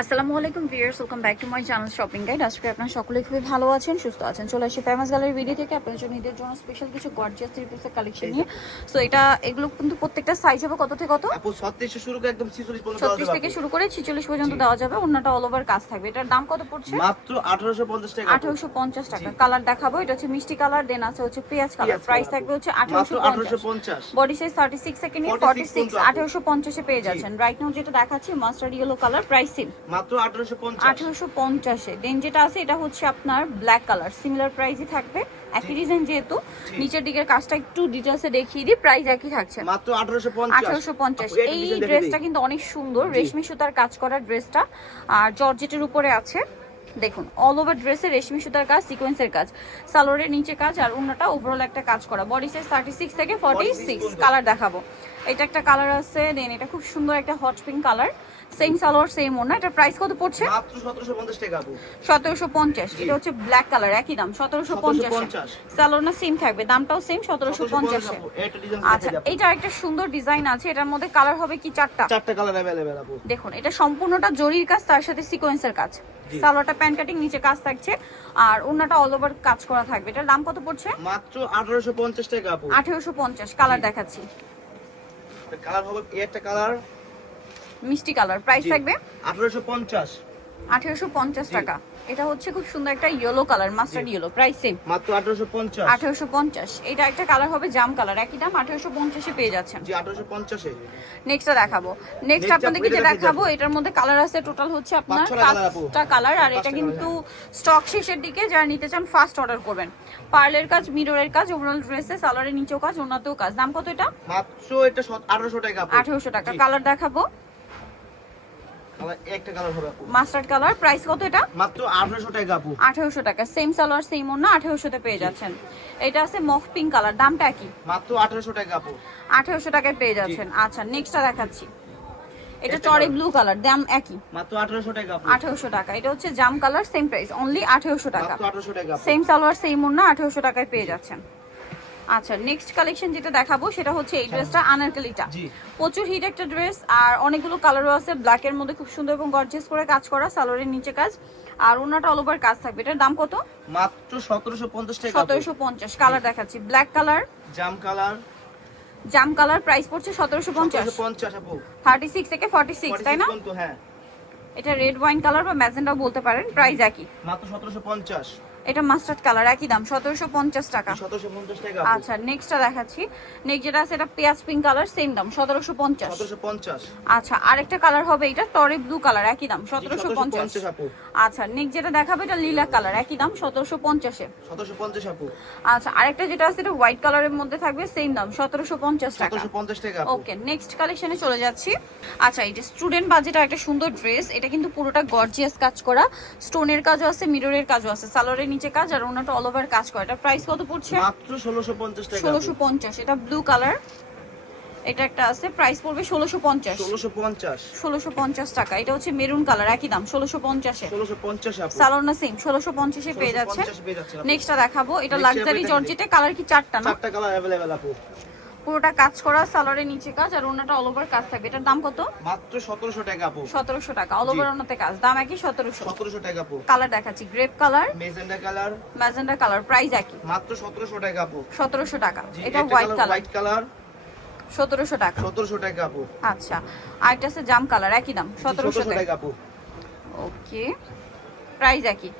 আসসালামু আলাইকুম viewers, welcome back to my channel shopping guide. আজকে আপনারা সকলে খুবই ভালো আছেন, সুস্থ আছেন। চলে আসি ফেমাস গ্যালারি ভিডিও থেকে আপনাদের জন্য ঈদের জন্য স্পেশাল কিছু গর্জিয়াস থ্রি পিসের কালেকশন নিয়ে। সো এগুলো কিন্তু প্রত্যেকটা সাইজ হবে কত থেকে কত? আপু 36 থেকে শুরু করে একদম 46 পর্যন্ত দেওয়া 36 যাবে। থেকে শুরু করে 46 পর্যন্ত দেওয়া যাবে। ওন্নাটা অল ওভার কাজ থাকবে। এটার দাম কত পড়ছে? মাত্র 1850 টাকা। 1850 টাকা। কালার দেখাবো, এটা হচ্ছে মিষ্টি কালার, দেন আছে হচ্ছে পেঁয়াজ কালার। প্রাইস থাকবে হচ্ছে 1850। বডি সাইজ 36 সেকেন্ড 46 1850 এ পেয়ে যাচ্ছেন। রাইট নাও যেটা দেখাচ্ছি mustard yellow colour, price same মাত্র 1850। 1850 এ। দেন যেটা আছে এটা হচ্ছে আপনার ব্ল্যাক কালার, সিমিলার প্রাইসই থাকবে, একই ডিজাইন যেহেতু। নিচের দিকের কাজটা একটু ডিটেইলসে দেখিয়ে দিই, প্রাইস একই থাকছে মাত্র 1850। 1850। এই ড্রেসটা কিন্তু অনেক সুন্দর, রেশমি সুতার কাজ করা ড্রেসটা, আর জর্জেটের উপরে আছে। দেখুন অল ওভার ড্রেসে রেশমি সুতার কাজ, সিকোয়েন্সের কাজ, সালোয়ারের নিচে কাজ, আর ওন্নাটা ওভারঅল একটা কাজ করা। বডি সাইজ 36 থেকে 46। কালার দেখাবো, এটা একটা কালার আছে, দেন এটা খুব সুন্দর একটা hot pink colour, same salwar same ওন্না। এটা প্রাইস কত পড়ছে? মাত্র 1750 টাকা আপু। 1750। এটা হচ্ছে ব্ল্যাক কালার, একই দাম 1750। সালোয়ার না সেম থাকবে, দামটাও সেম 1750 এ। আচ্ছা, এটা একটা সুন্দর ডিজাইন আছে, এটার মধ্যে কালার হবে কি চারটা? চারটা কালার अवेलेबल আপু। দেখুন এটা সম্পূর্ণটা জরির কাজ, তার সাথে সিকোয়েন্সের কাজ। সালোয়ারটা প্যান কাটিং, নিচে কাজ থাকছে, আর ওন্নাটা অল ওভার কাজ করা থাকবে। এটার দাম কত পড়ছে? মাত্র 1850 টাকা আপু। 1850। কালার দেখাচ্ছি, কালার হবে একটা কালার মিষ্টি কালার। প্রাইস থাকবে 1850। 1850 টাকা। এটা হচ্ছে খুব সুন্দর একটা yellow colour, mustard yellow, price same মাত্র 1850। 1850। এটা একটা কালার হবে জাম কালার, একই দাম 1850 এ পেয়ে যাচ্ছেন। জি 1850 এ। নেক্সটটা দেখাবো। নেক্সট আপনাদেরকে যে দেখাবো এটার মধ্যে কালার আছে টোটাল হচ্ছে আপনার 5টা কালার, আর এটা কিন্তু স্টক শেষের দিকে, যারা নিতে চান ফার্স্ট অর্ডার করবেন। পার্লের কাজ, মিররের কাজ, ওভারঅল ড্রেসে সালোয়ারের নিচেও কাজ, ওন্নাতেও কাজ। দাম কত এটা? মাত্র এটা 1800 টাকা আপু। 1800 টাকা। কালার দেখাবো, একটা কালার হবে আপু মাস্টার্ড কালার। প্রাইস কত এটা? মাত্র 1800 টাকা আপু। 1800 টাকা। সেম সালোয়ার সেম ওন্না, 1800 তে পেয়ে যাচ্ছেন। এটা আছে মফ পিঙ্ক কালার, দামটা কি? মাত্র 1800 টাকা আপু। 1800 টাকায় পেয়ে যাচ্ছেন। আচ্ছা, নেক্সটটা দেখাচ্ছি, এটা চড়ে ব্লু কালার, দাম একই মাত্র 1800 টাকা আপু। 1800 টাকা। এটা হচ্ছে জাম কালার, সেম প্রাইস অনলি 1800 টাকা। মাত্র 1800 টাকা আপু। সেম সালোয়ার সেম ওন্না, 1800 টাকায় পেয়ে যাচ্ছেন। আচ্ছা, নেক্সট কালেকশন যেটা দেখাবো সেটা হচ্ছে এই ড্রেসটা, আনারকলিটা। প্রচুর হিট একটা ড্রেস, আর অনেকগুলো কালারও আছে। ব্ল্যাক এর মধ্যে খুব সুন্দর এবং গর্জিয়াস করে কাজ করা, সালোয়ারের নিচে কাজ, আর ওন্নাটা অল ওভার কাজ থাকবে। এটার দাম কত? মাত্র 1750 টাকা। 1750। কালার দেখাচ্ছি, ব্ল্যাক কালার, জাম কালার। জাম কালার, প্রাইস পড়ছে 1750। 1750 আপু। 36 থেকে 46, তাই না? হ্যাঁ, এটা রেড ওয়াইন কালার বা ম্যাজেন্ডাও বলতে পারেন, প্রাইস একই। মাত্র 1750। এটা মাস্টার্ড কালার, একই দাম 1750 টাকা। 1750 টাকা। আচ্ছা, নেক্সটটা দেখাচ্ছি। নেক্সট যেটা আছে এটা পেঁয়াজ পিঙ্ক কালার, সেম দাম 1750। 1750। আচ্ছা, আরেকটা কালার হবে এটা টরে ব্লু কালার, একই দাম 1750 আপু। আচ্ছা, নেক্সট যেটা দেখাবে এটা লিলা কালার, একই দাম 1750 এ। 1750 আপু। আচ্ছা, আরেকটা যেটা আছে এটা হোয়াইট কালারের মধ্যে থাকবে, সেম দাম 1750 টাকা। 1750 টাকা। ওকে, নেক্সট কালেকশনে চলে যাচ্ছি। আচ্ছা, এটা স্টুডেন্ট বাজেটের একটা সুন্দর ড্রেস, এটা কিন্তু পুরোটা গর্জিয়াস কাজ করা, স্টোনের কাজও আছে, মিররের কাজও আছে, সালোয়ারের নিচে কাজ, আর ওনাটা অল ওভার কাজ করা। এটা প্রাইস কত পড়ছে? মাত্র 1650 টাকা। 1650। এটা ব্লু কালার, এটা একটা আছে, প্রাইস পড়বে 1650। 1650। 1650 টাকা। এটা হচ্ছে মেরুন কালার, একই দাম 1650 এ। 1650 আপু। সালোয়ার না সেম 1650 এ পেয়ে যাচ্ছে। 1650 পেয়ে যাচ্ছে। নেক্সটটা দেখাবো, এটা লাক্সারি জর্জেটে, কালার কি চারটা না? চারটা কালার अवेलेबल আপু। পুরোটা কাজ করা, সালোয়ারের নিচে কাজ, আর ওন্নাটা অল ওভার কাজ থাকবে। এটার দাম কত? মাত্র 1700 টাকা আপু। 1700 টাকা। অল ওভার ওন্নাতে কাজ, দাম একই 1700। 1700 টাকা আপু। কালার দেখাচ্ছি, grape colour, magenta colour, magenta colour, price একই মাত্র 1700 টাকা আপু। 1700 টাকা। জি, এটা হোয়াইট কালার, হোয়াইট কালার, 1700 টাকা। 1700 টাকা আপু। আচ্ছা, আরেকটা আছে জাম কালার, একই দাম 1700 টাকা টাকা। আপু। ওকে, প্রাইস একই।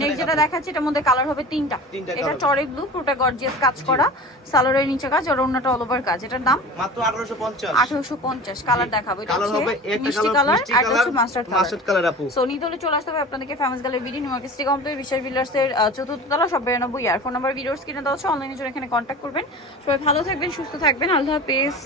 নেক্সট যেটা দেখাচ্ছি এটার মধ্যে কালার হবে তিনটা। এটা টরে ব্লু, পুরোটা গর্জিয়াস কাজ করা, সালোয়ারের নিচে কাজ, আর ওন্নাটা অল ওভার কাজ। এটার দাম মাত্র 1850। 1850। কালার দেখাবো, এটা কালার হবে হচ্ছে একটা মিষ্টি কালার, আর এটা হচ্ছে মাস্টার্ড মাস্টার্ড কালার আপু। সো নিতে হলে চলে আসতে হবে আপনাদেরকে ফেমাস গ্যালারি ভিডি নিউ মার্কেট সিটি কমপ্লেক্স, বিশাল বিল্ডার্স এর 4th তলা, 92 আর ফোন নাম্বার ভিডিওর স্ক্রিনে দেওয়া আছে, অনলাইনে জন্য এখানে কন্ট্যাক্ট করবেন। সবাই ভালো থাকবেন, সুস্থ থাকবেন, আল্লাহ হাফেজ।